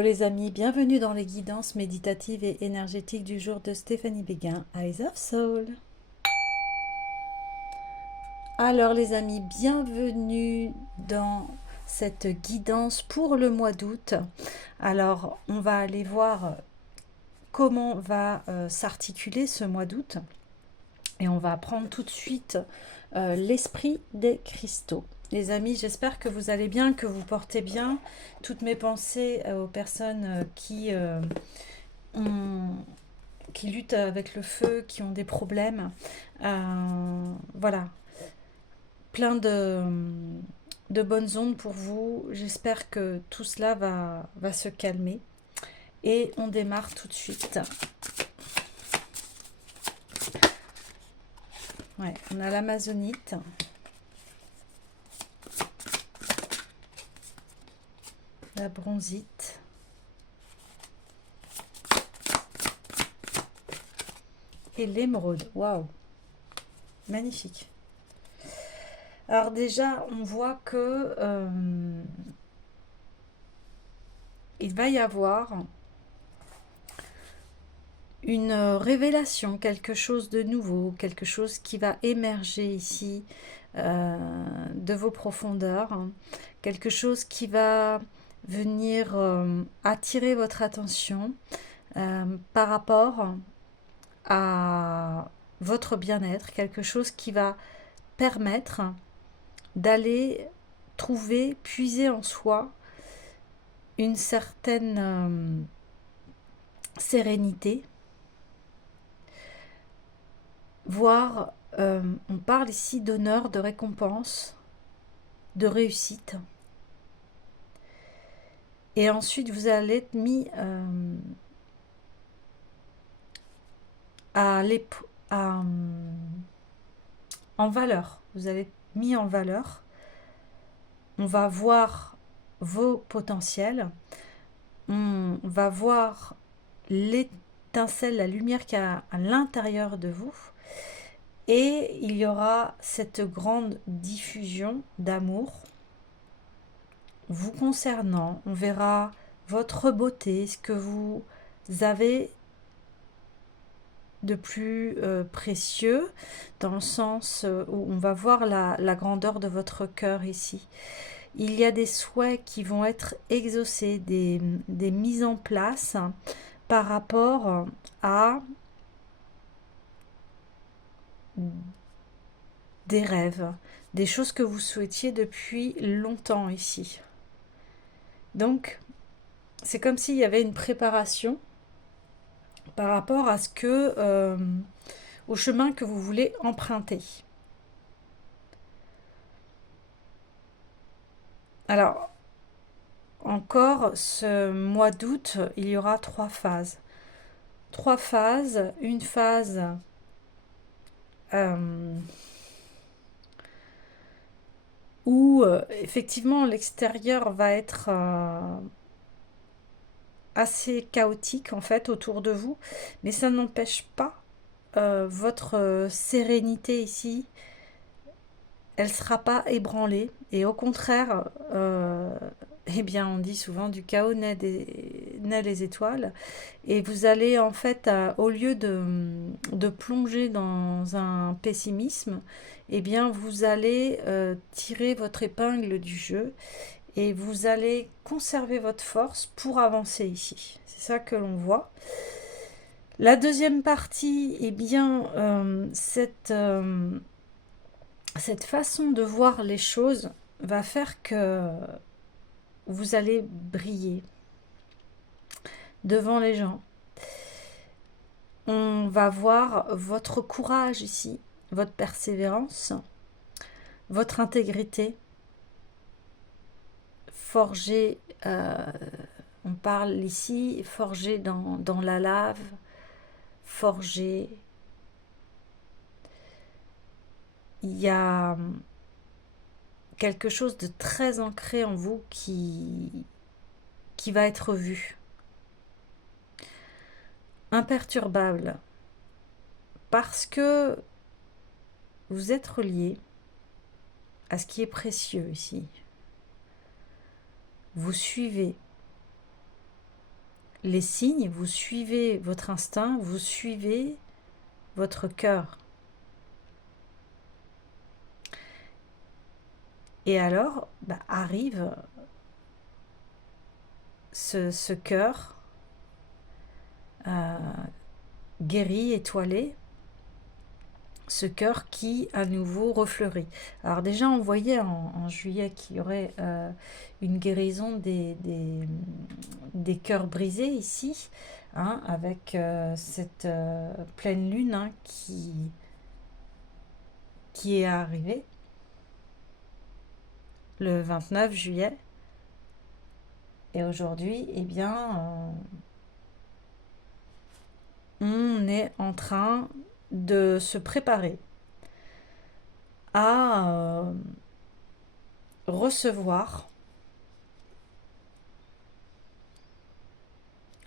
Hello les amis, bienvenue dans les guidances méditatives et énergétiques du jour de Stéphanie Béguin, Eyes of Soul. Alors les amis, bienvenue dans cette guidance pour le mois d'août. Alors on va aller voir comment va s'articuler ce mois d'août et on va prendre tout de suite l'esprit des cristaux. Les amis, j'espère que vous allez bien, que vous portez bien. Toutes mes pensées aux personnes qui luttent avec le feu, qui ont des problèmes. Voilà, plein de bonnes ondes pour vous. J'espère que tout cela va se calmer. Et on démarre tout de suite. Ouais, on a l'amazonite. La bronzite. Et l'émeraude. Waouh! Magnifique. Alors déjà, on voit que il va y avoir une révélation, quelque chose de nouveau, quelque chose qui va émerger ici de vos profondeurs, quelque chose qui va venir attirer votre attention par rapport à votre bien-être, quelque chose qui va permettre d'aller trouver, puiser en soi une certaine sérénité, voire on parle ici d'honneur, de récompense, de réussite. Et ensuite, vous allez être mis en valeur. Vous allez être mis en valeur. On va voir vos potentiels. On va voir l'étincelle, la lumière qu'il y a à l'intérieur de vous. Et il y aura cette grande diffusion d'amour vous concernant. On verra votre beauté, ce que vous avez de plus précieux, dans le sens où on va voir la grandeur de votre cœur ici. Il y a des souhaits qui vont être exaucés, des mises en place par rapport à des rêves, des choses que vous souhaitiez depuis longtemps ici. Donc, c'est comme s'il y avait une préparation par rapport à ce que, au chemin que vous voulez emprunter. Alors, encore ce mois d'août, il y aura 3 phases. 3 phases, une phase où effectivement l'extérieur va être assez chaotique en fait autour de vous, mais ça n'empêche pas votre sérénité ici, elle ne sera pas ébranlée, et au contraire, eh bien on dit souvent du chaos naît les étoiles, et vous allez en fait, au lieu de plonger dans un pessimisme, eh bien vous allez tirer votre épingle du jeu, et vous allez conserver votre force pour avancer ici. C'est ça que l'on voit. La deuxième partie, eh bien, cette façon de voir les choses va faire que vous allez briller devant les gens. On va voir votre courage ici, votre persévérance, votre intégrité, forgée, on parle ici, forgée dans la lave, forgée. Il y a quelque chose de très ancré en vous qui va être vu. Imperturbable. Parce que vous êtes relié à ce qui est précieux ici. Vous suivez les signes, vous suivez votre instinct, vous suivez votre cœur. Et alors, arrive ce cœur guéri, étoilé, ce cœur qui à nouveau refleurit. Alors déjà on voyait en juillet qu'il y aurait une guérison des cœurs brisés ici, hein, avec cette pleine lune, hein, qui est arrivée le 29 juillet. Et aujourd'hui, eh bien, on est en train de se préparer à recevoir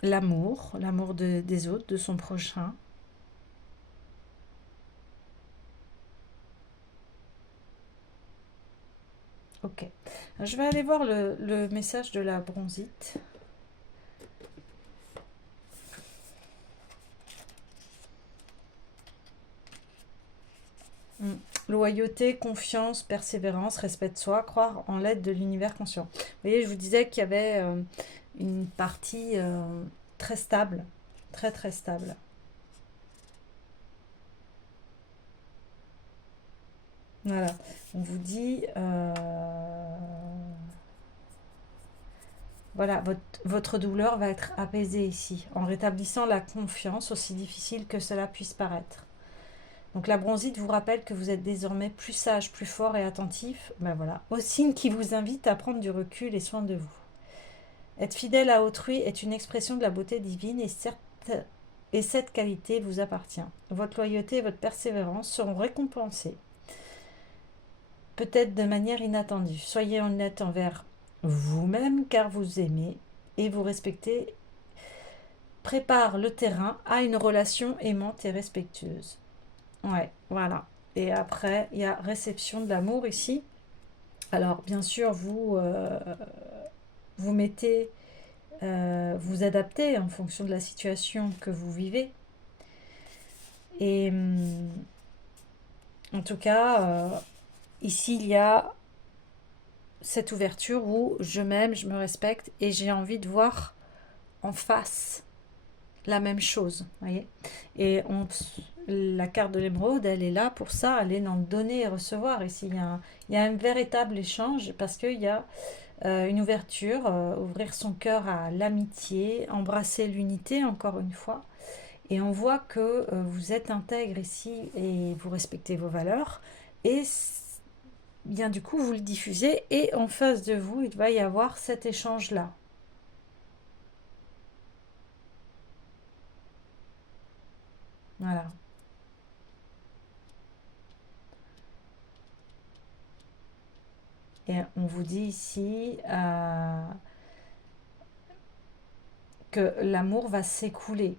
l'amour des autres, de son prochain. Ok. Je vais aller voir le message de la bronzite. Loyauté, confiance, persévérance, respect de soi, croire en l'aide de l'univers conscient. Vous voyez, je vous disais qu'il y avait une partie très stable, très très stable. Voilà, on vous dit, voilà, votre douleur va être apaisée ici, en rétablissant la confiance, aussi difficile que cela puisse paraître. Donc la bronzite vous rappelle que vous êtes désormais plus sage, plus fort et attentif, voilà, aux signes qui vous invitent à prendre du recul et soin de vous. Être fidèle à autrui est une expression de la beauté divine et cette qualité vous appartient. Votre loyauté et votre persévérance seront récompensées, peut-être de manière inattendue. Soyez honnête envers vous-même car vous aimez et vous respectez. Prépare le terrain à une relation aimante et respectueuse. Ouais, voilà. Et après, il y a réception de l'amour ici. Alors, bien sûr, vous mettez, vous adaptez en fonction de la situation que vous vivez. Et en tout cas, ici, il y a cette ouverture où je m'aime, je me respecte et j'ai envie de voir en face la même chose, voyez. Et la carte de l'émeraude, elle est là pour ça, elle est dans le donner et recevoir. Ici, il y a un véritable échange parce qu'il y a une ouverture, ouvrir son cœur à l'amitié, embrasser l'unité, encore une fois. Et on voit que vous êtes intègre ici et vous respectez vos valeurs. Et bien du coup, vous le diffusez et en face de vous, il va y avoir cet échange-là. Voilà. Et on vous dit ici que l'amour va s'écouler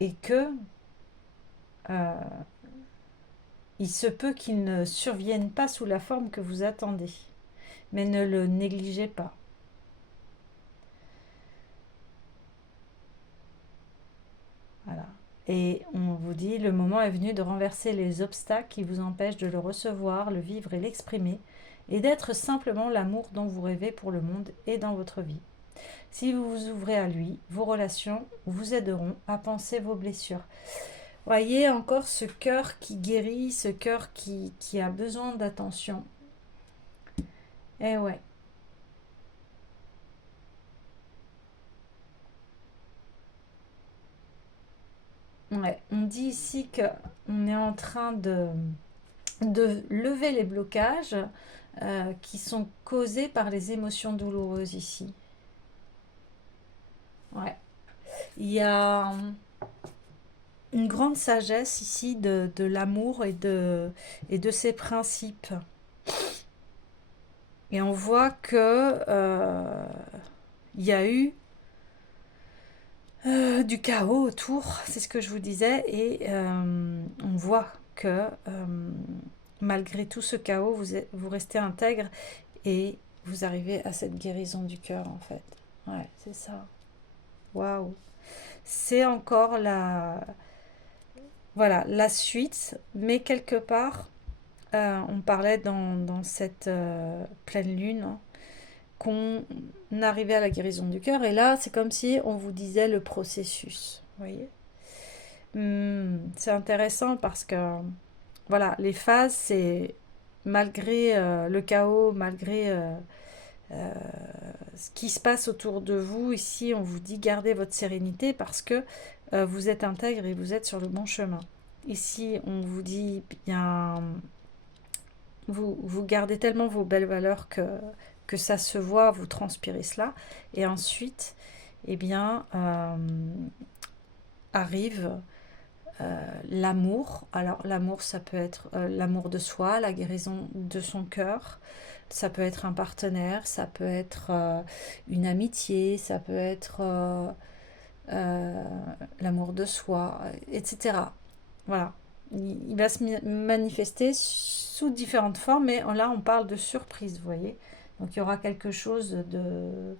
et que il se peut qu'il ne survienne pas sous la forme que vous attendez. Mais ne le négligez pas. Voilà. Et on vous dit, le moment est venu de renverser les obstacles qui vous empêchent de le recevoir, le vivre et l'exprimer, et d'être simplement l'amour dont vous rêvez pour le monde et dans votre vie. Si vous vous ouvrez à lui, vos relations vous aideront à penser vos blessures. Voyez encore ce cœur qui guérit, ce cœur qui a besoin d'attention. Eh ouais. Ouais, on dit ici qu'on est en train de lever les blocages qui sont causés par les émotions douloureuses ici. Ouais. Il y a une grande sagesse ici de l'amour et de ses principes. Et on voit que il y a eu du chaos autour, c'est ce que je vous disais, et on voit que malgré tout ce chaos, vous restez intègre et vous arrivez à cette guérison du cœur en fait. Ouais, c'est ça. Waouh. C'est encore voilà, la suite, mais quelque part, on parlait dans cette pleine lune, hein, qu'on arrivait à la guérison du cœur, et là, c'est comme si on vous disait le processus, vous voyez. C'est intéressant parce que, voilà, les phases, c'est malgré le chaos, malgré euh, ce qui se passe autour de vous, ici, on vous dit gardez votre sérénité parce que vous êtes intègre et vous êtes sur le bon chemin. Ici, on vous dit bien, vous gardez tellement vos belles valeurs que ça se voit, vous transpirez cela. Et ensuite, eh bien, arrive l'amour. Alors, l'amour, ça peut être l'amour de soi, la guérison de son cœur. Ça peut être un partenaire, ça peut être une amitié, ça peut être euh, l'amour de soi, etc. Voilà. Il va se manifester sous différentes formes, mais là, on parle de surprise, vous voyez. Donc, il y aura quelque chose de,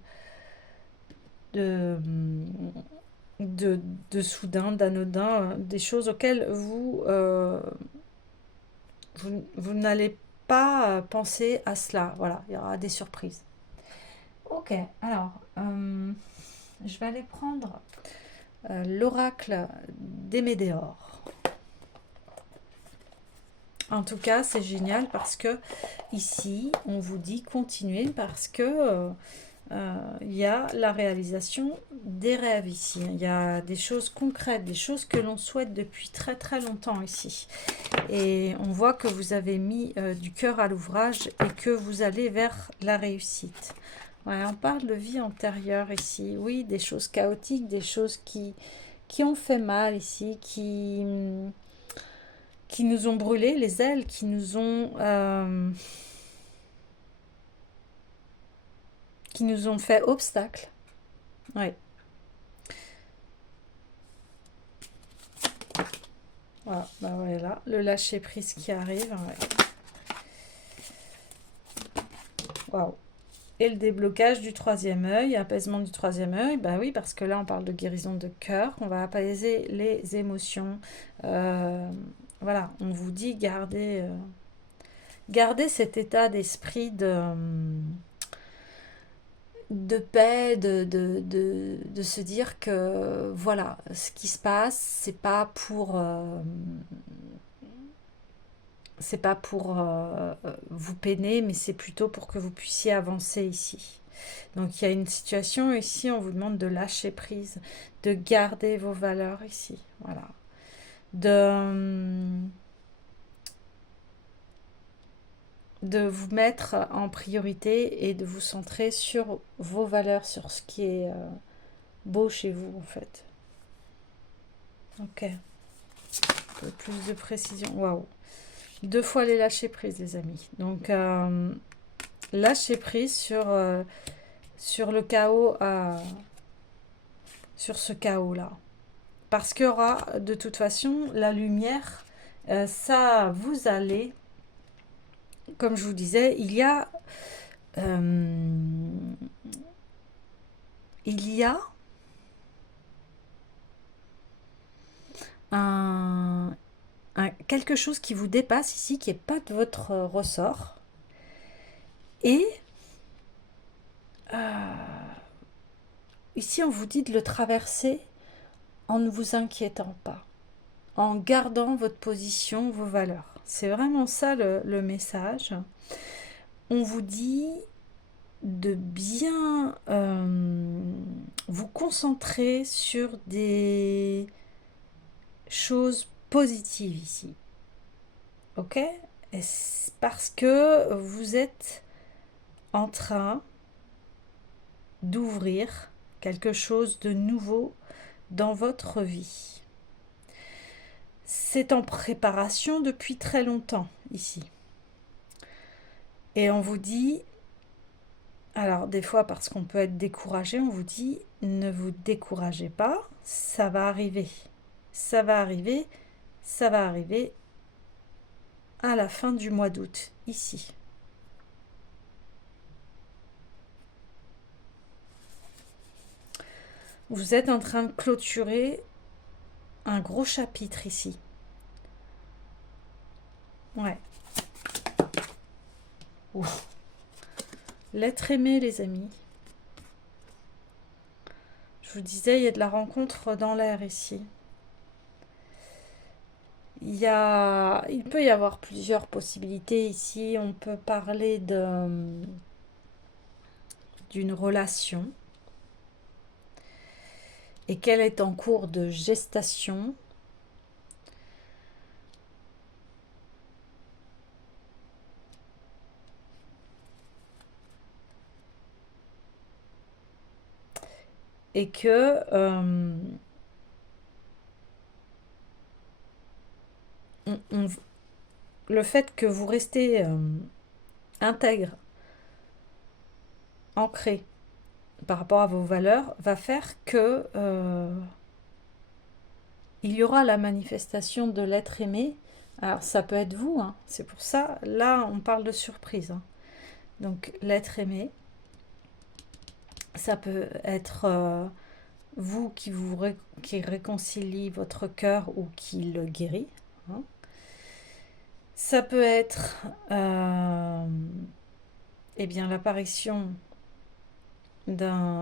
de soudain, d'anodin, des choses auxquelles vous n'allez pas penser à cela. Voilà, il y aura des surprises. Ok, alors, je vais aller prendre l'oracle des Médéors. En tout cas, c'est génial parce que ici, on vous dit continuer parce que il y a la réalisation des rêves ici. Il y a des choses concrètes, des choses que l'on souhaite depuis très très longtemps ici. Et on voit que vous avez mis du cœur à l'ouvrage et que vous allez vers la réussite. Ouais, on parle de vie antérieure ici. Oui, des choses chaotiques, des choses qui ont fait mal ici, qui nous ont brûlé les ailes, qui nous ont fait obstacle. Ouais. Voilà, bah voilà, le lâcher prise qui arrive. Ouais. Waouh. Et le déblocage du troisième œil, apaisement du troisième œil, bah oui, parce que là on parle de guérison de cœur, on va apaiser les émotions. Voilà, on vous dit gardez cet état d'esprit de paix, de se dire que voilà, ce qui se passe, c'est pas pour vous peiner, mais c'est plutôt pour que vous puissiez avancer ici. Donc il y a une situation ici, on vous demande de lâcher prise, de garder vos valeurs ici, voilà, de vous mettre en priorité et de vous centrer sur vos valeurs, sur ce qui est beau chez vous en fait. Ok, un peu plus de précision. Waouh, 2 fois les lâcher prise les amis. Donc lâcher prise sur le chaos, sur ce chaos là, parce qu'il y aura de toute façon la lumière. Ça, vous allez, comme je vous disais, il y a quelque chose qui vous dépasse ici, qui n'est pas de votre ressort. Et ici, on vous dit de le traverser en ne vous inquiétant pas, en gardant votre position, vos valeurs. C'est vraiment ça le message. On vous dit de bien vous concentrer sur des choses positives ici. Ok? Parce que vous êtes en train d'ouvrir quelque chose de nouveau dans votre vie. C'est en préparation depuis très longtemps ici. Et on vous dit, alors des fois parce qu'on peut être découragé, on vous dit ne vous découragez pas, ça va arriver. Ça va arriver, ça va arriver à la fin du mois d'août, ici. Vous êtes en train de clôturer un gros chapitre ici. Ouais. Ouf. L'être aimé, les amis. Je vous disais, il y a de la rencontre dans l'air ici. Il peut y avoir plusieurs possibilités ici. On peut parler d'une relation et qu'elle est en cours de gestation. Et que le fait que vous restez intègre, ancré par rapport à vos valeurs, va faire que il y aura la manifestation de l'être aimé. Alors ça peut être vous, hein. C'est pour ça, là on parle de surprise, hein. Donc l'être aimé, ça peut être vous qui réconcilie votre cœur ou qui le guérit, hein. Ça peut être eh bien l'apparition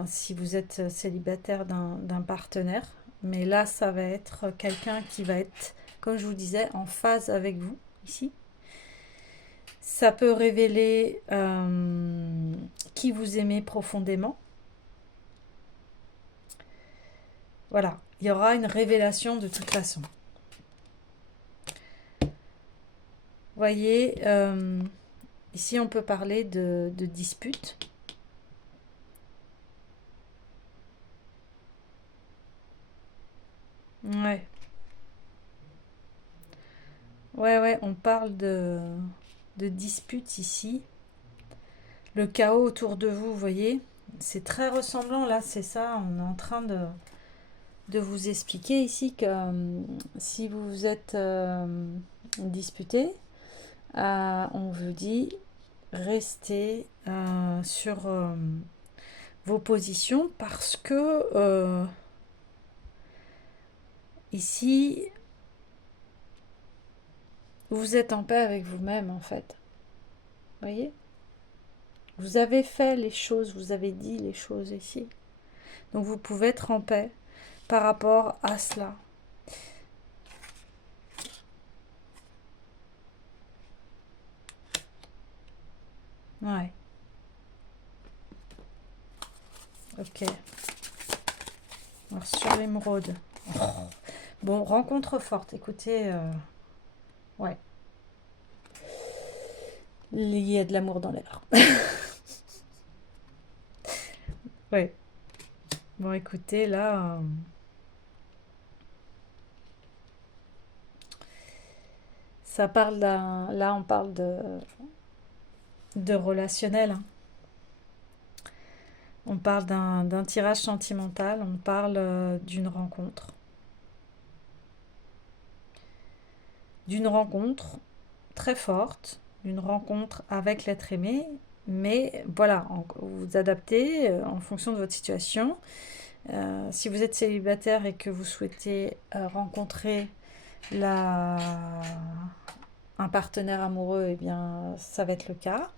si vous êtes célibataire, d'un partenaire. Mais là, ça va être quelqu'un qui va être, comme je vous disais, en phase avec vous, ici. Ça peut révéler qui vous aimez profondément. Voilà, il y aura une révélation de toute façon. Vous voyez, ici on peut parler de dispute. Ouais. Ouais, on parle de dispute ici. Le chaos autour de vous, vous voyez, c'est très ressemblant là, c'est ça, on est en train de vous expliquer ici que si vous vous êtes disputé, on vous dit restez sur vos positions parce que ici, vous êtes en paix avec vous-même en fait. Vous voyez? Vous avez fait les choses, vous avez dit les choses ici. Donc vous pouvez être en paix par rapport à cela. Ouais. Ok. Alors sur l'émeraude. Bon, rencontre forte. Écoutez, ouais. Il y a de l'amour dans l'air. Ouais. Bon, écoutez, là, ça parle d'un. Là, on parle de relationnel, hein. On parle d'un tirage sentimental. On parle d'une rencontre. D'une rencontre très forte. D'une rencontre avec l'être aimé. Mais voilà, vous vous adaptez en fonction de votre situation. Si vous êtes célibataire et que vous souhaitez rencontrer un partenaire amoureux, eh bien, ça va être le cas.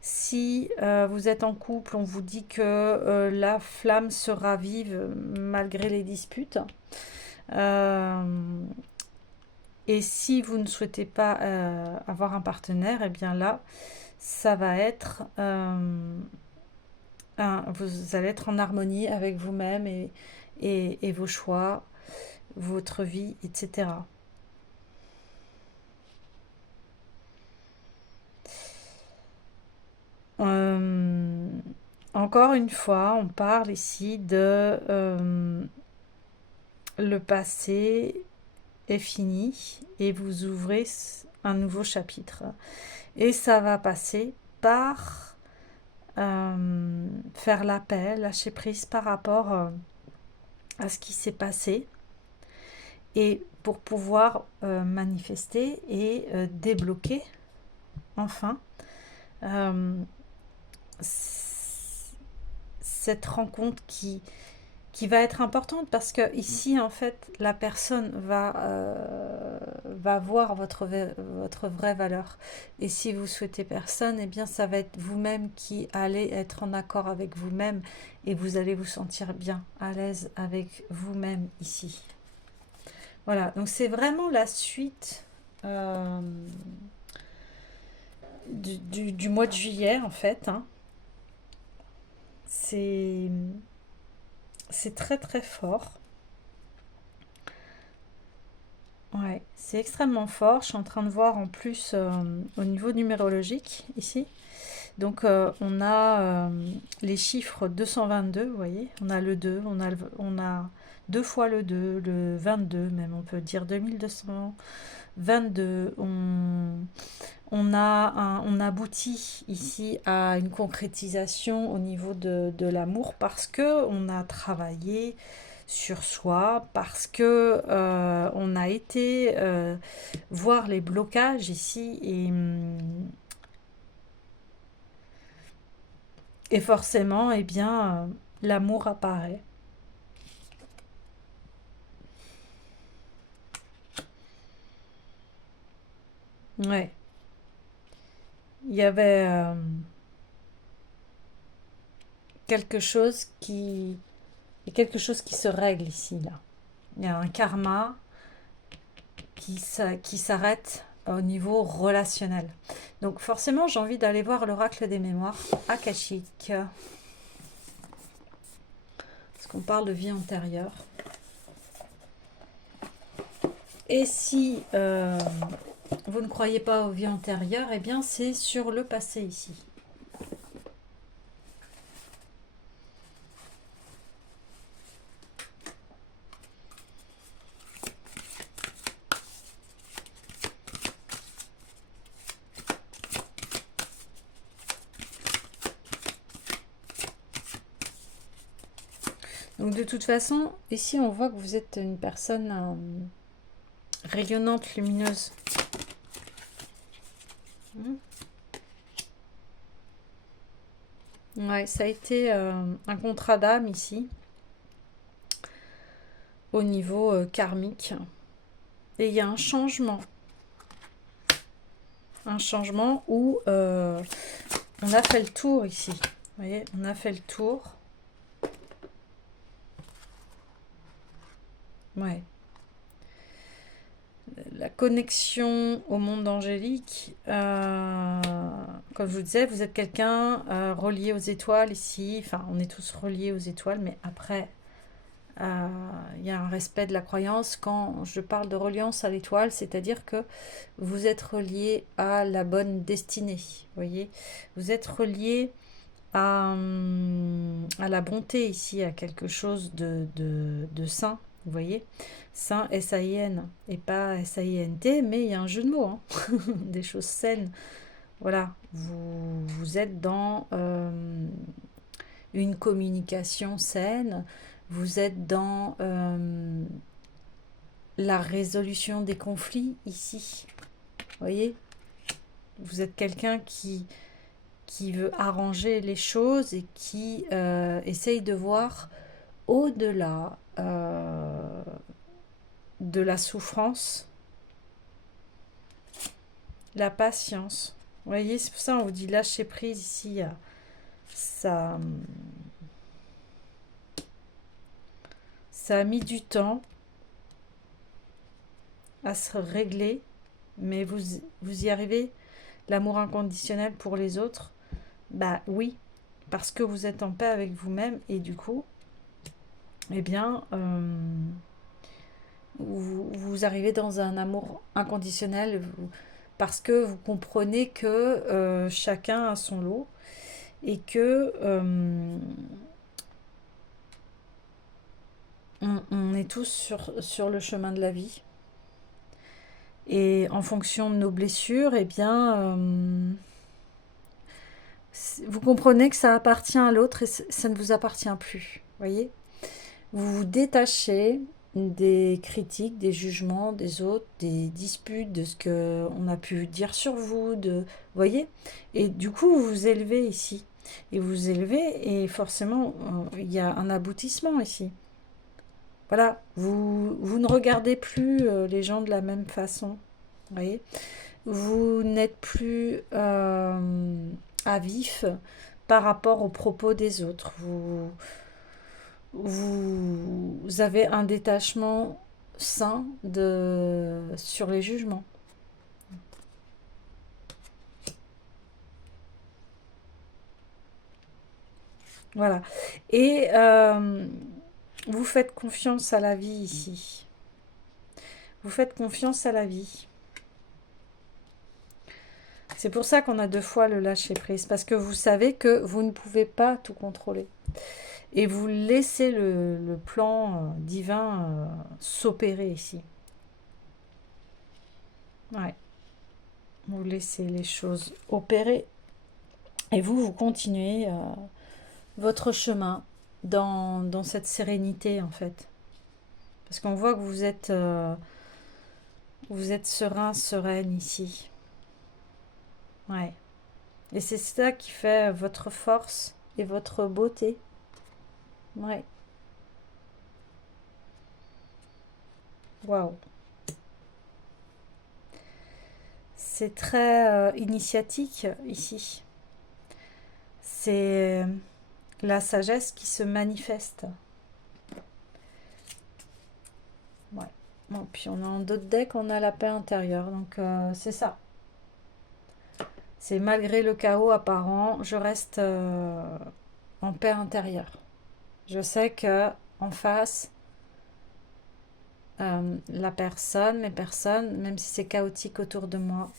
Si vous êtes en couple, on vous dit que la flamme se ravive malgré les disputes. Et si vous ne souhaitez pas avoir un partenaire, eh bien là, ça va être... vous allez être en harmonie avec vous-même et vos choix, votre vie, etc. Encore une fois, on parle ici de le passé est fini et vous ouvrez un nouveau chapitre. Et ça va passer par faire la paix, lâcher prise par rapport à ce qui s'est passé et pour pouvoir manifester et débloquer enfin cette rencontre qui qui va être importante parce que ici, en fait, la personne va voir votre vraie valeur. Et si vous souhaitez personne, eh bien, ça va être vous-même qui allez être en accord avec vous-même et vous allez vous sentir bien, à l'aise avec vous-même ici. Voilà, donc c'est vraiment la suite euh, du mois de juillet, en fait, hein. C'est c'est très très fort. Ouais, c'est extrêmement fort. Je suis en train de voir en plus au niveau numérologique ici. Donc on a les chiffres 222, vous voyez. On a le 2, on a deux fois le 2, le 22 même, on peut dire 2222. On aboutit ici à une concrétisation au niveau de l'amour parce que on a travaillé sur soi, parce que on a été voir les blocages ici et forcément, eh bien, l'amour apparaît. Ouais, il y avait quelque chose qui, il y a quelque chose qui se règle ici, là. Il y a un karma qui s'arrête au niveau relationnel. Donc forcément, j'ai envie d'aller voir l'oracle des mémoires akashiques. Parce qu'on parle de vie antérieure. Et si vous ne croyez pas aux vies antérieures, eh bien c'est sur le passé ici. Donc de toute façon, ici on voit que vous êtes une personne rayonnante, lumineuse. Ouais, ça a été un contrat d'âme ici, au niveau karmique. Et il y a un changement. Un changement où on a fait le tour ici. Vous voyez, on a fait le tour. Ouais. La connexion au monde angélique, comme je vous disais, vous êtes quelqu'un relié aux étoiles ici. Enfin, on est tous reliés aux étoiles, mais après, il y a un respect de la croyance. Quand je parle de reliance à l'étoile, c'est-à-dire que vous êtes relié à la bonne destinée. Vous voyez, vous êtes relié à la bonté ici, à quelque chose de sain. Vous voyez, sain, S-A-I-N, et pas S-A-I-N-T, mais il y a un jeu de mots, hein. Des choses saines. Voilà, vous êtes dans une communication saine, vous êtes dans la résolution des conflits ici. Vous voyez, vous êtes quelqu'un qui veut arranger les choses et qui essaye de voir au-delà de la souffrance, la patience. Vous voyez, c'est pour ça qu'on vous dit lâcher prise ici. Ça, ça a mis du temps à se régler, mais vous y arrivez. L'amour inconditionnel pour les autres, bah oui, parce que vous êtes en paix avec vous-même et du coup, eh bien, vous arrivez dans un amour inconditionnel parce que vous comprenez que chacun a son lot et que on est tous sur le chemin de la vie. Et en fonction de nos blessures, eh bien, vous comprenez que ça appartient à l'autre et ça ne vous appartient plus. Voyez, vous vous détachez des critiques, des jugements des autres, des disputes, de ce qu'on a pu dire sur vous, voyez. Et du coup, vous vous élevez ici. Et vous vous élevez et forcément, il y a un aboutissement ici. voilà, vous ne regardez plus les gens de la même façon. Vous voyez, vous n'êtes plus à vif par rapport aux propos des autres. Vous avez un détachement sain sur les jugements. Voilà. Et vous faites confiance à la vie ici. Vous faites confiance à la vie. C'est pour ça qu'on a 2 fois le lâcher-prise. Parce que vous savez que vous ne pouvez pas tout contrôler. Et vous laissez le plan divin s'opérer ici. Ouais. Vous laissez les choses opérer. Et vous continuez votre chemin dans cette sérénité, en fait. Parce qu'on voit que vous êtes serein, sereine ici. Ouais. Et c'est ça qui fait votre force et votre beauté. Ouais. Waouh. C'est très initiatique ici. C'est la sagesse qui se manifeste. Ouais. Bon, puis on a en d'autres decks, on a la paix intérieure. Donc c'est ça. C'est malgré le chaos apparent, je reste en paix intérieure. Je sais que en face, la personne, mes personnes, même si c'est chaotique autour de moi,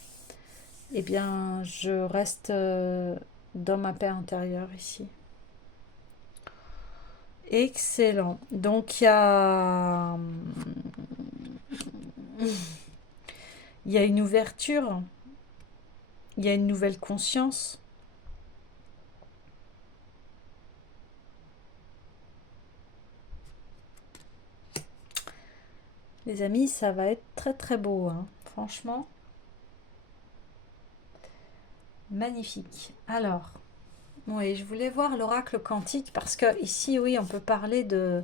eh bien, je reste dans ma paix intérieure ici. Excellent. Donc, il y a une ouverture, il y a une nouvelle conscience. Les amis, ça va être très très beau, hein. Franchement. Magnifique. Alors, oui, je voulais voir l'oracle quantique parce que ici, oui, on peut parler de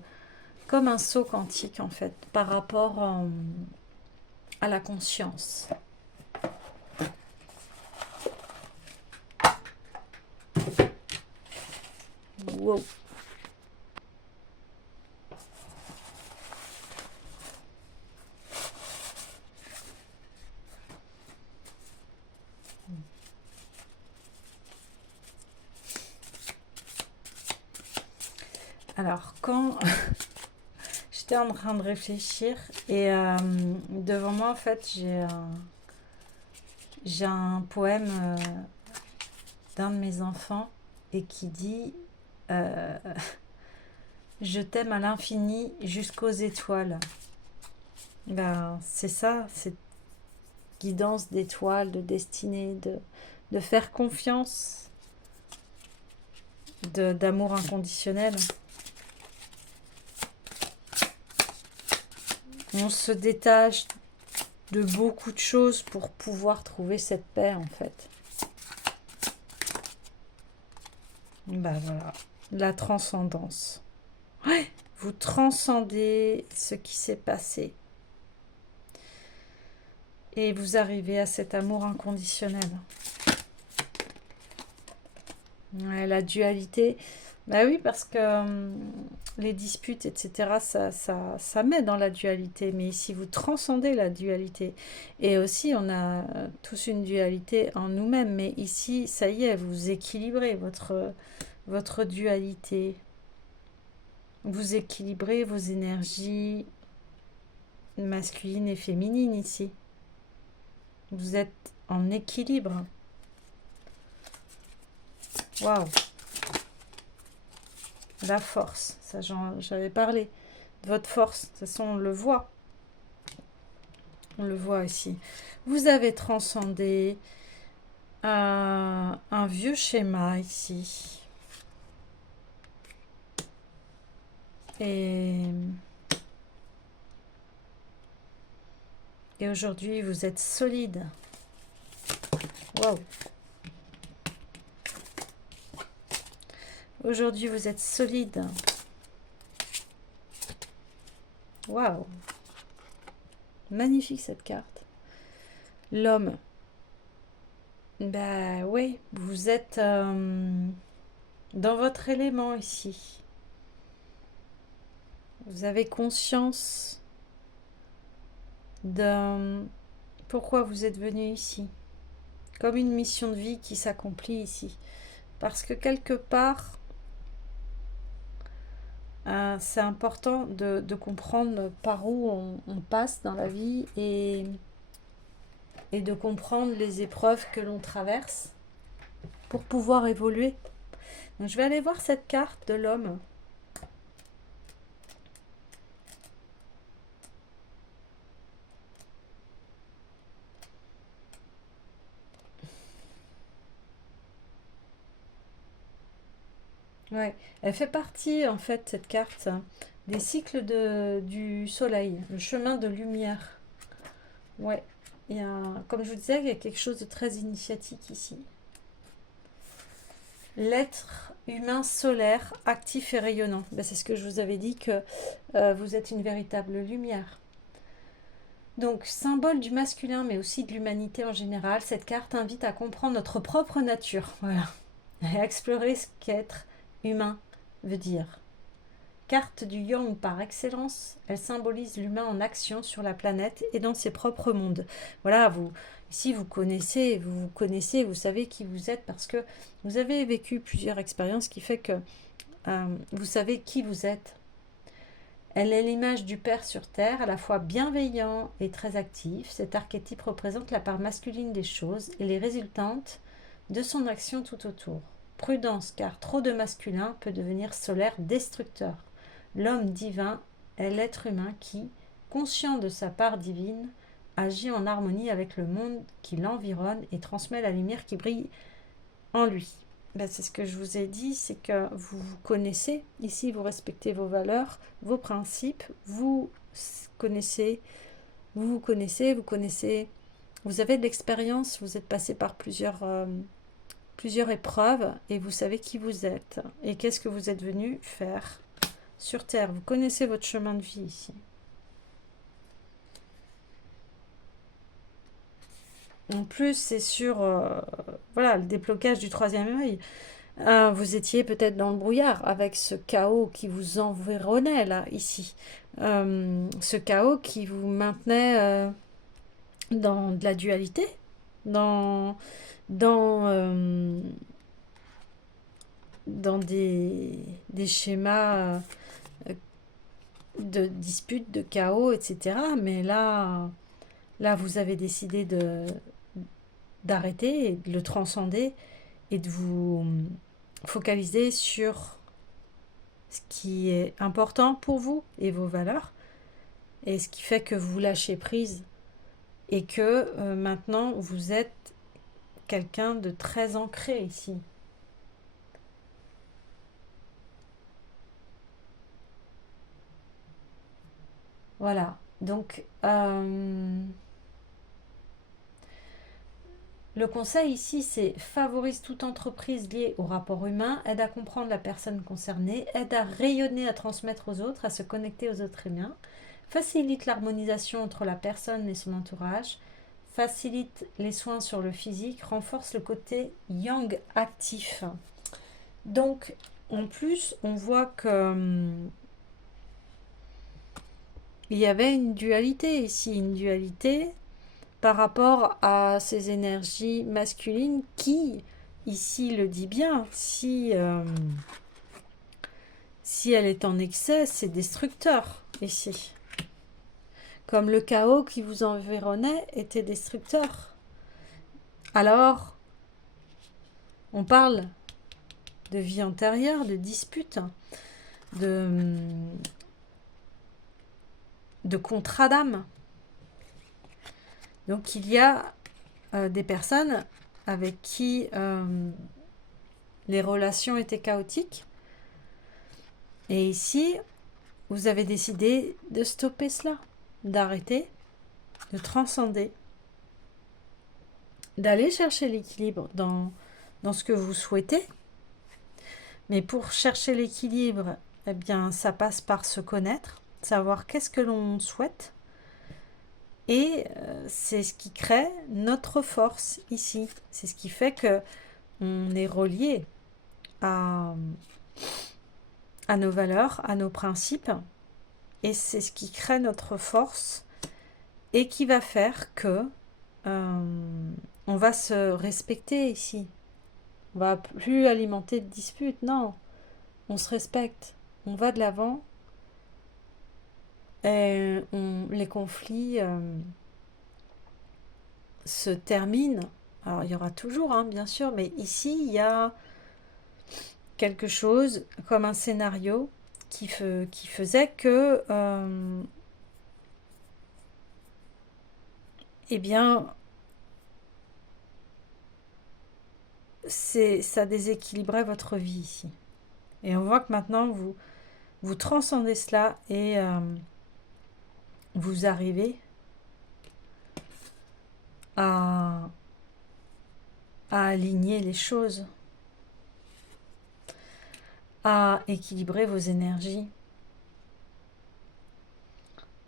comme un saut quantique en fait par rapport à la conscience. Wow. Alors, quand j'étais en train de réfléchir et devant moi, en fait, j'ai un poème d'un de mes enfants et qui dit je t'aime à l'infini jusqu'aux étoiles. Ben, c'est ça, cette guidance d'étoiles, de destinée, de faire confiance, d'amour inconditionnel. On se détache de beaucoup de choses pour pouvoir trouver cette paix en fait. Ben voilà, la transcendance. Ouais, vous transcendez ce qui s'est passé. Et vous arrivez à cet amour inconditionnel. Ouais, la dualité. Bah oui, parce que les disputes, etc., ça met dans la dualité. Mais ici, vous transcendez la dualité. Et aussi, on a tous une dualité en nous-mêmes. Mais ici, ça y est, vous équilibrez votre dualité. Vous équilibrez vos énergies masculines et féminines ici. Vous êtes en équilibre. Waouh! La force, ça j'avais parlé de votre force, de toute façon on le voit. On le voit ici. Vous avez transcendé un vieux schéma ici. Et aujourd'hui, vous êtes solide. Waouh! Aujourd'hui, vous êtes solide. Waouh! Magnifique cette carte. L'homme. Bah oui, vous êtes dans votre élément ici. Vous avez conscience de pourquoi vous êtes venu ici. Comme une mission de vie qui s'accomplit ici. Parce que quelque part, c'est important de comprendre par où on passe dans la vie et de comprendre les épreuves que l'on traverse pour pouvoir évoluer. Donc je vais aller voir cette carte de l'homme. Ouais, elle fait partie en fait cette carte des cycles du soleil, le chemin de lumière. Ouais, il y a, comme je vous disais, il y a quelque chose de très initiatique ici. L'être humain solaire, actif et rayonnant. Ben, c'est ce que je vous avais dit, que vous êtes une véritable lumière. Donc, symbole du masculin, mais aussi de l'humanité en général, cette carte invite à comprendre notre propre nature. Voilà. Et à explorer ce qu'être humain veut dire. Carte du Yang par excellence, elle symbolise l'humain en action sur la planète et dans ses propres mondes. Voilà, ici vous connaissez, vous savez qui vous êtes parce que vous avez vécu plusieurs expériences qui fait que vous savez qui vous êtes. Elle est l'image du Père sur Terre, à la fois bienveillant et très actif. Cet archétype représente la part masculine des choses et les résultantes de son action tout autour. Prudence, car trop de masculin peut devenir solaire destructeur. L'homme divin est l'être humain qui, conscient de sa part divine, agit en harmonie avec le monde qui l'environne et transmet la lumière qui brille en lui. Ben, c'est ce que je vous ai dit, c'est que vous vous connaissez. Ici, vous respectez vos valeurs, vos principes, vous connaissez, vous avez de l'expérience, vous êtes passé par plusieurs épreuves et vous savez qui vous êtes et qu'est-ce que vous êtes venu faire sur Terre. Vous connaissez votre chemin de vie ici. En plus, c'est sur voilà, le déblocage du troisième œil. Vous étiez peut-être dans le brouillard avec ce chaos qui vous environnait là, ici. Ce chaos qui vous maintenait dans de la dualité, dans, dans des schémas de disputes, de chaos, etc. Mais là, vous avez décidé d'arrêter, et de le transcender et de vous focaliser sur ce qui est important pour vous et vos valeurs et ce qui fait que vous lâchez prise et que maintenant vous êtes quelqu'un de très ancré ici. Voilà, donc le conseil ici, c'est favorise toute entreprise liée au rapport humain, aide à comprendre la personne concernée, aide à rayonner, à transmettre aux autres, à se connecter aux autres humains, facilite l'harmonisation entre la personne et son entourage, facilite les soins sur le physique, renforce le côté yang actif. Donc, en plus, on voit que il y avait une dualité ici, une dualité par rapport à ces énergies masculines qui, ici le dit bien, si elle est en excès, c'est destructeur ici. Comme le chaos qui vous environnait était destructeur. Alors, on parle de vie antérieure, de disputes, de contrat d'âme. Donc il y a des personnes avec qui les relations étaient chaotiques. Et ici, vous avez décidé de stopper cela, d'arrêter, de transcender, d'aller chercher l'équilibre dans ce que vous souhaitez. Mais pour chercher l'équilibre, eh bien, ça passe par se connaître, savoir qu'est-ce que l'on souhaite. Et c'est ce qui crée notre force ici. C'est ce qui fait que on est relié à, à nos valeurs, à nos principes. Et c'est ce qui crée notre force et qui va faire que on va se respecter ici. On va plus alimenter de disputes, non. On se respecte, on va de l'avant et les conflits se terminent. Alors il y aura toujours, hein, bien sûr, mais ici il y a quelque chose comme un scénario qui faisait que, eh bien, ça déséquilibrait votre vie ici. Et on voit que maintenant vous transcendez cela et vous arrivez à aligner les choses, à équilibrer vos énergies.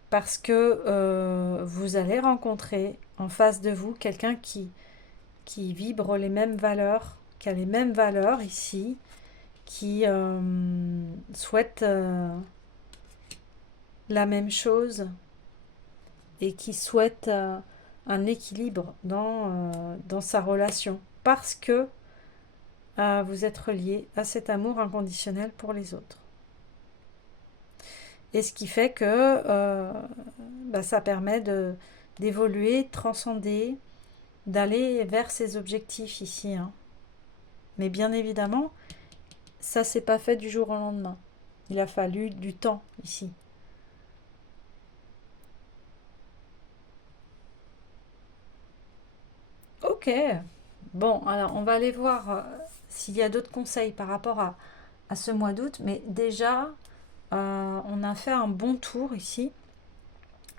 Parce que vous allez rencontrer en face de vous quelqu'un qui vibre les mêmes valeurs, qui a les mêmes valeurs ici, qui souhaite la même chose et qui souhaite un équilibre dans sa relation. Parce que vous êtes relié à cet amour inconditionnel pour les autres. Et ce qui fait que ça permet d'évoluer, de transcender, d'aller vers ses objectifs ici. Hein. Mais bien évidemment, ça s'est pas fait du jour au lendemain. Il a fallu du temps ici. Ok. Bon, alors on va aller voir s'il y a d'autres conseils par rapport à ce mois d'août. Mais déjà, on a fait un bon tour ici.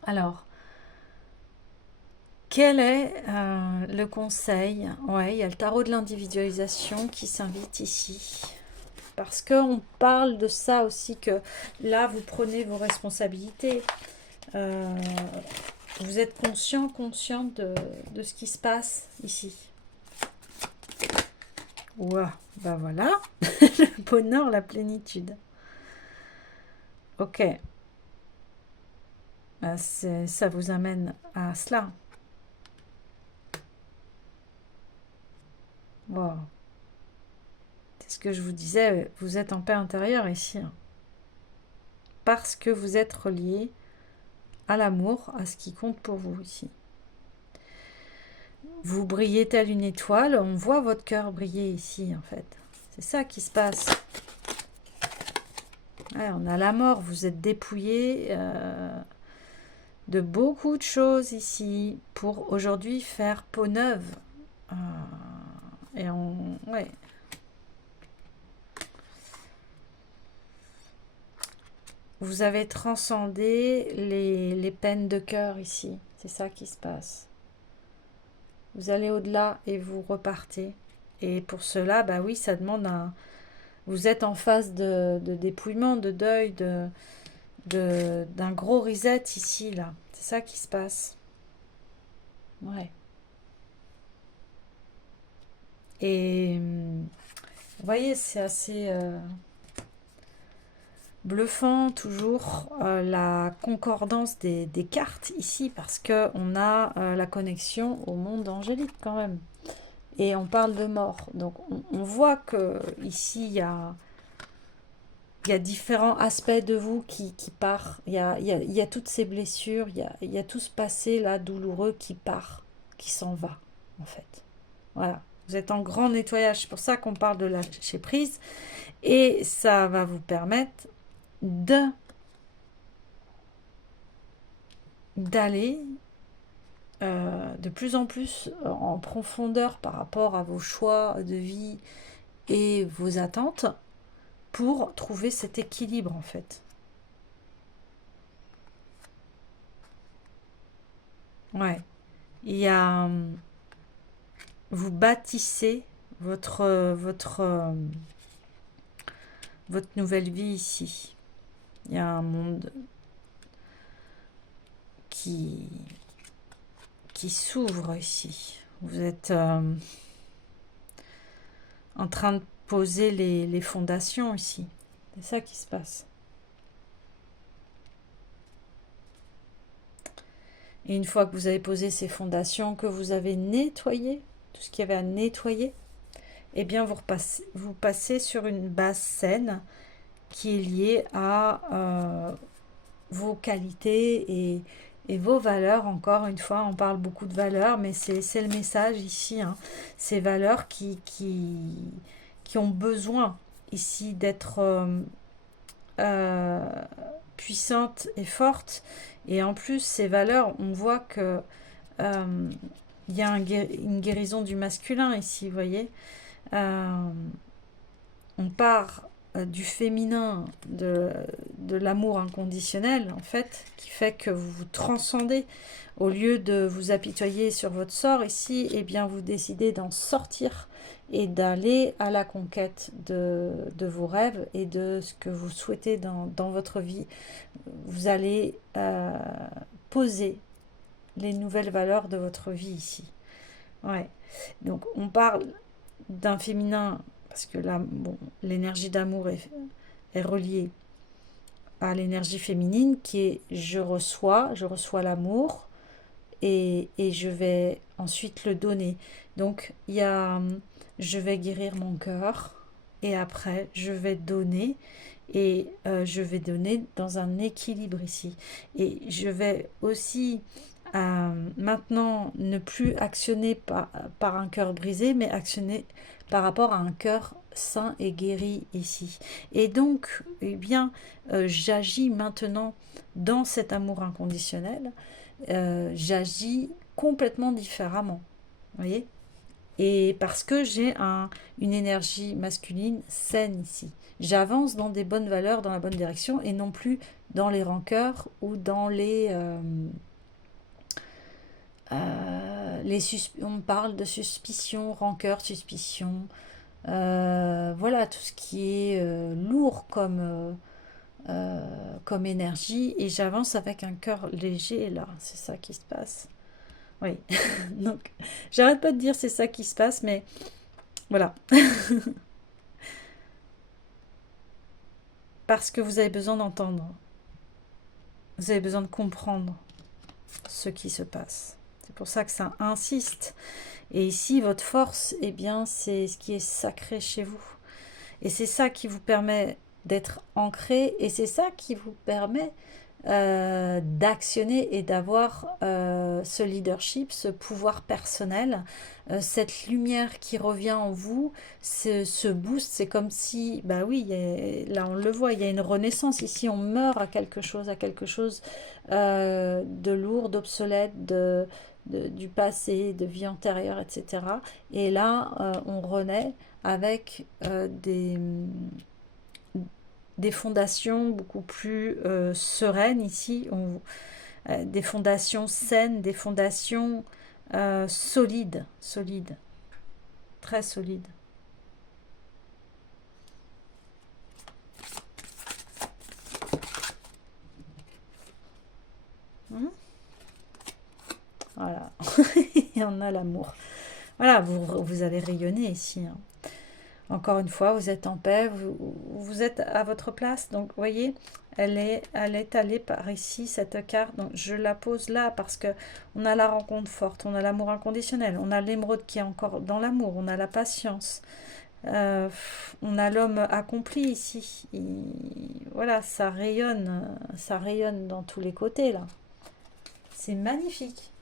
Alors, quel est le conseil? Ouais, il y a le tarot de l'individualisation qui s'invite ici. Parce qu'on parle de ça aussi, que là, vous prenez vos responsabilités. Vous êtes consciente de ce qui se passe ici. Ouah, bah voilà. Le bonheur, la plénitude. Ok. Ça vous amène à cela. Wow. C'est ce que je vous disais, vous êtes en paix intérieure ici. Hein. Parce que vous êtes relié à l'amour, à ce qui compte pour vous ici. Vous brillez telle une étoile, on voit votre cœur briller ici en fait. C'est ça qui se passe. Ouais, on a la mort, vous êtes dépouillé de beaucoup de choses ici pour aujourd'hui faire peau neuve. Ouais. Vous avez transcendé les peines de cœur ici. C'est ça qui se passe. Vous allez au-delà et vous repartez. Et pour cela, bah oui, ça demande un... Vous êtes en phase de dépouillement, de deuil, d'un gros reset ici, là. C'est ça qui se passe. Ouais. Et vous voyez, c'est assez bluffant toujours la concordance des cartes ici, parce qu'on a la connexion au monde angélique quand même. Et on parle de mort. Donc on voit que ici il y a différents aspects de vous qui partent. Il y a toutes ces blessures, il y a tout ce passé là douloureux qui part, qui s'en va en fait. Voilà. Vous êtes en grand nettoyage. C'est pour ça qu'on parle de lâcher prise. Et ça va vous permettre d'aller de plus en plus en profondeur par rapport à vos choix de vie et vos attentes pour trouver cet équilibre en fait. Ouais. Il y a... Vous bâtissez votre nouvelle vie ici. Il y a un monde qui s'ouvre ici. Vous êtes en train de poser les fondations ici. C'est ça qui se passe. Et une fois que vous avez posé ces fondations, que vous avez nettoyé tout ce qu'il y avait à nettoyer, eh bien vous passez sur une base saine qui est liée à vos qualités et vos valeurs. Encore une fois, on parle beaucoup de valeurs, mais c'est le message ici, hein. Ces valeurs qui ont besoin ici d'être puissantes et fortes. Et en plus, ces valeurs, on voit que il y a une guérison du masculin ici, vous voyez. On part du féminin, de l'amour inconditionnel, en fait, qui fait que vous vous transcendez. Au lieu de vous apitoyer sur votre sort ici, eh bien, vous décidez d'en sortir et d'aller à la conquête de vos rêves et de ce que vous souhaitez dans votre vie. Vous allez poser les nouvelles valeurs de votre vie ici. Ouais. Donc, on parle d'un féminin, parce que là, bon, l'énergie d'amour est reliée à l'énergie féminine qui est je reçois l'amour et je vais ensuite le donner. Donc, il y a je vais guérir mon cœur et après, je vais donner et je vais donner dans un équilibre ici. Et je vais aussi maintenant ne plus actionner par un cœur brisé, mais actionner par rapport à un cœur sain et guéri ici. Et donc, eh bien, j'agis maintenant dans cet amour inconditionnel, j'agis complètement différemment, vous voyez. Et parce que j'ai une énergie masculine saine ici. J'avance dans des bonnes valeurs, dans la bonne direction, et non plus dans les rancœurs ou dans on parle de suspicion, rancœur, suspicion. Voilà, tout ce qui est lourd comme énergie. Et j'avance avec un cœur léger, là. C'est ça qui se passe. Oui. Donc, j'arrête pas de dire c'est ça qui se passe, mais voilà. Parce que vous avez besoin d'entendre. Vous avez besoin de comprendre ce qui se passe. C'est pour ça que ça insiste. Et ici, votre force, eh bien, c'est ce qui est sacré chez vous. Et c'est ça qui vous permet d'être ancré. Et c'est ça qui vous permet d'actionner et d'avoir ce leadership, ce pouvoir personnel, cette lumière qui revient en vous, ce boost. C'est comme si, bah oui, là on le voit, il y a une renaissance. Ici, on meurt à quelque chose de lourd, d'obsolète, du passé, de vie antérieure, etc. Et là, on renaît avec des fondations beaucoup plus sereines ici, des fondations saines, des fondations solides, très solides. Voilà, il y en a l'amour. Voilà, vous allez rayonner ici, hein. Encore une fois, vous êtes en paix, vous êtes à votre place. Donc, vous voyez, elle est allée par ici, cette carte. Donc, je la pose là parce que on a la rencontre forte, on a l'amour inconditionnel, on a l'émeraude qui est encore dans l'amour, on a la patience, on a l'homme accompli ici. Voilà, ça rayonne dans tous les côtés, là. C'est magnifique.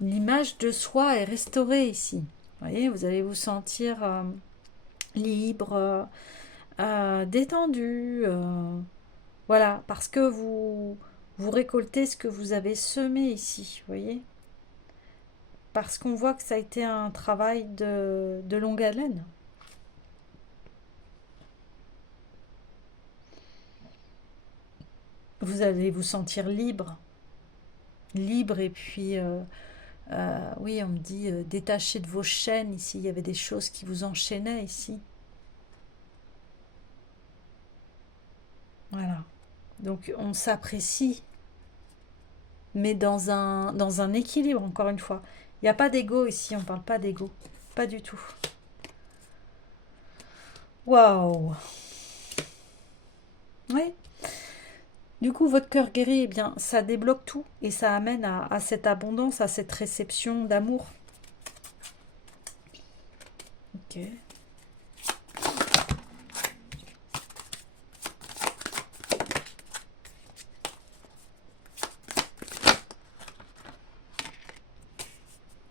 L'image de soi est restaurée ici. Vous voyez, vous allez vous sentir libre, détendu. Voilà, parce que vous récoltez ce que vous avez semé ici, vous voyez. Parce qu'on voit que ça a été un travail de longue haleine. Vous allez vous sentir libre. Libre et puis... oui, on me dit détaché de vos chaînes ici. Il y avait des choses qui vous enchaînaient ici. Voilà. Donc on s'apprécie, mais dans un équilibre, encore une fois. Il n'y a pas d'ego ici, on ne parle pas d'ego. Pas du tout. Waouh! Oui. Du coup, votre cœur guéri, eh bien, ça débloque tout et ça amène à cette abondance, à cette réception d'amour. Ok.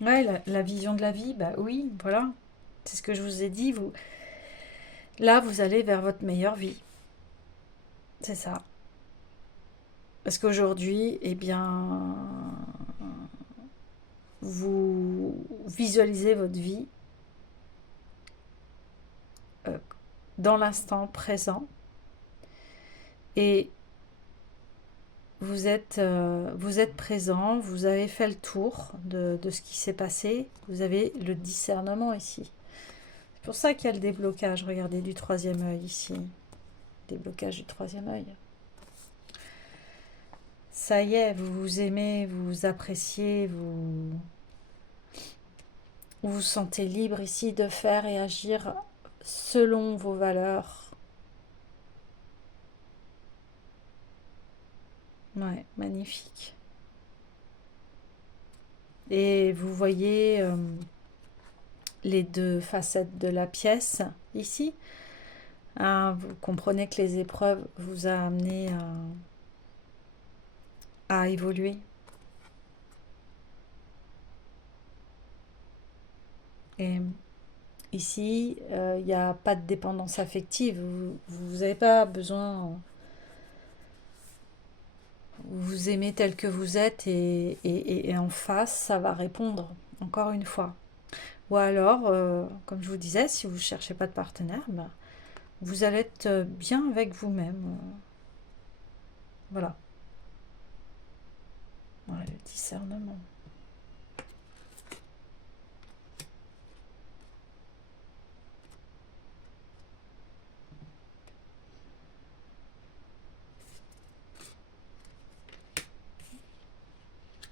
Ouais, la vision de la vie, bah oui, voilà. C'est ce que je vous ai dit. Là, vous allez vers votre meilleure vie. C'est ça. Parce qu'aujourd'hui, eh bien, vous visualisez votre vie euh, dans l'instant présent et vous êtes présent, vous avez fait le tour de ce qui s'est passé, vous avez le discernement ici. C'est pour ça qu'il y a le déblocage, regardez, du troisième œil ici. Déblocage du troisième œil. Ça y est, vous vous aimez, vous vous appréciez, vous vous sentez libre ici de faire et agir selon vos valeurs. Ouais, magnifique. Et vous voyez les deux facettes de la pièce ici. Hein, vous comprenez que les épreuves vous a amené à évoluer. Et ici, il n'y a pas de dépendance affective. Vous n'avez pas besoin. Vous aimez tel que vous êtes et en face, ça va répondre, encore une fois. Ou alors, comme je vous disais, si vous ne cherchez pas de partenaire, ben, vous allez être bien avec vous-même. Voilà. Ouais, le discernement.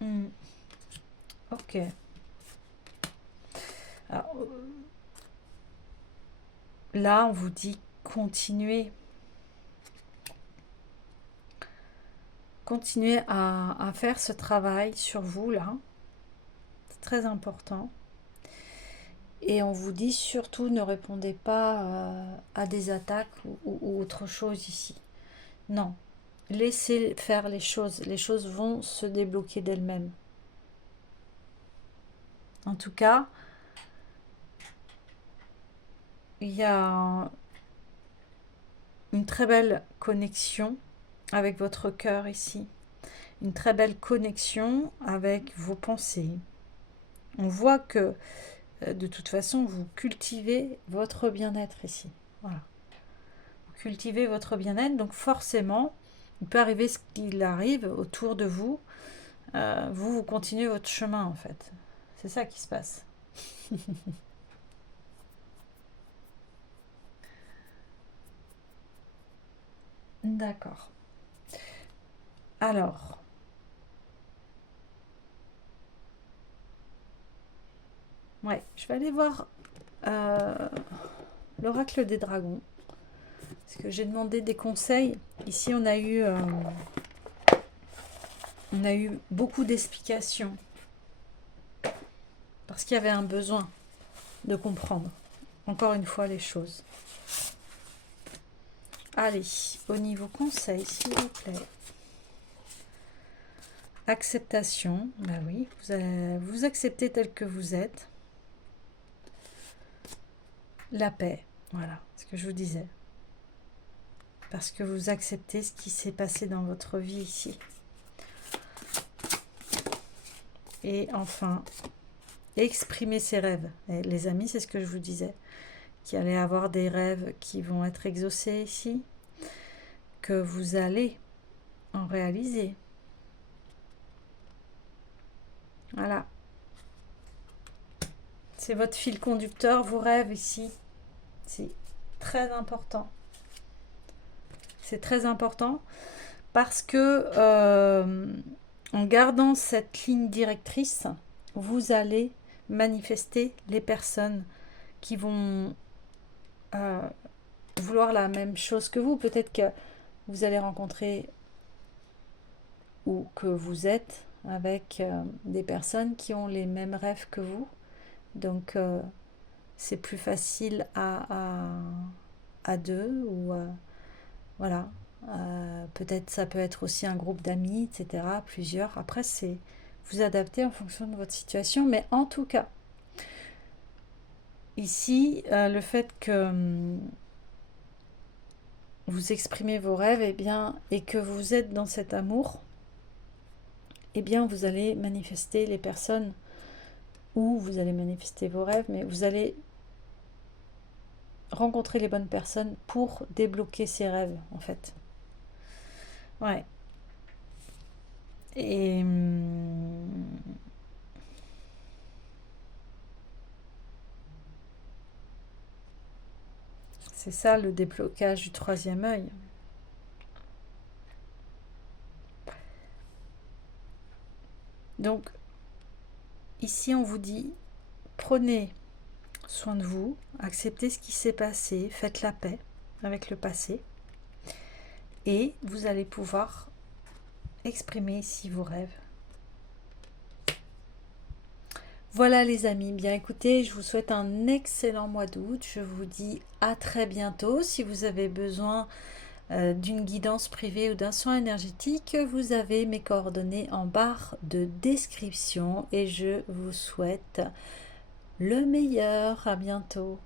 Hmm. Ok. Alors, là, on vous dit continuez. Continuez à faire ce travail sur vous, là. C'est très important. Et on vous dit surtout ne répondez pas à des attaques ou autre chose ici. Non. Laissez faire les choses. Les choses vont se débloquer d'elles-mêmes. En tout cas, il y a une très belle connexion avec votre cœur ici. Une très belle connexion avec vos pensées. On voit que de toute façon, vous cultivez votre bien-être ici. Voilà. Vous cultivez votre bien-être, donc forcément, il peut arriver ce qu'il arrive autour de vous. Vous continuez votre chemin, en fait. C'est ça qui se passe. D'accord. Alors, ouais, je vais aller voir l'oracle des dragons. Parce que j'ai demandé des conseils. Ici, on a eu beaucoup d'explications. Parce qu'il y avait un besoin de comprendre, encore une fois, les choses. Allez, au niveau conseil, s'il vous plaît. Acceptation, bah oui, vous acceptez tel que vous êtes. La paix, voilà, ce que je vous disais. Parce que vous acceptez ce qui s'est passé dans votre vie ici. Et enfin, exprimer ses rêves. Et les amis, c'est ce que je vous disais. Qu'il allait avoir des rêves qui vont être exaucés ici. Que vous allez en réaliser. Voilà. C'est votre fil conducteur, vos rêves ici. C'est très important. C'est très important Parce que en gardant cette ligne directrice, vous allez manifester les personnes qui vont vouloir la même chose que vous. Peut-être que vous allez rencontrer ou que vous êtes avec des personnes qui ont les mêmes rêves que vous. Donc c'est plus facile à deux ou voilà. Peut-être ça peut être aussi un groupe d'amis, etc. Plusieurs. Après, c'est vous adapter en fonction de votre situation. Mais en tout cas, ici, le fait que vous exprimez vos rêves et que vous êtes dans cet amour, vous allez manifester les personnes ou vous allez manifester vos rêves, mais vous allez rencontrer les bonnes personnes pour débloquer ces rêves, en fait. Ouais. Et c'est ça le déblocage du troisième œil. Donc, ici, on vous dit, prenez soin de vous, acceptez ce qui s'est passé, faites la paix avec le passé, et vous allez pouvoir exprimer ici vos rêves. Voilà les amis, bien écoutez, je vous souhaite un excellent mois d'août, je vous dis à très bientôt. Si vous avez besoin d'une guidance privée ou d'un soin énergétique, vous avez mes coordonnées en barre de description et je vous souhaite le meilleur. À bientôt.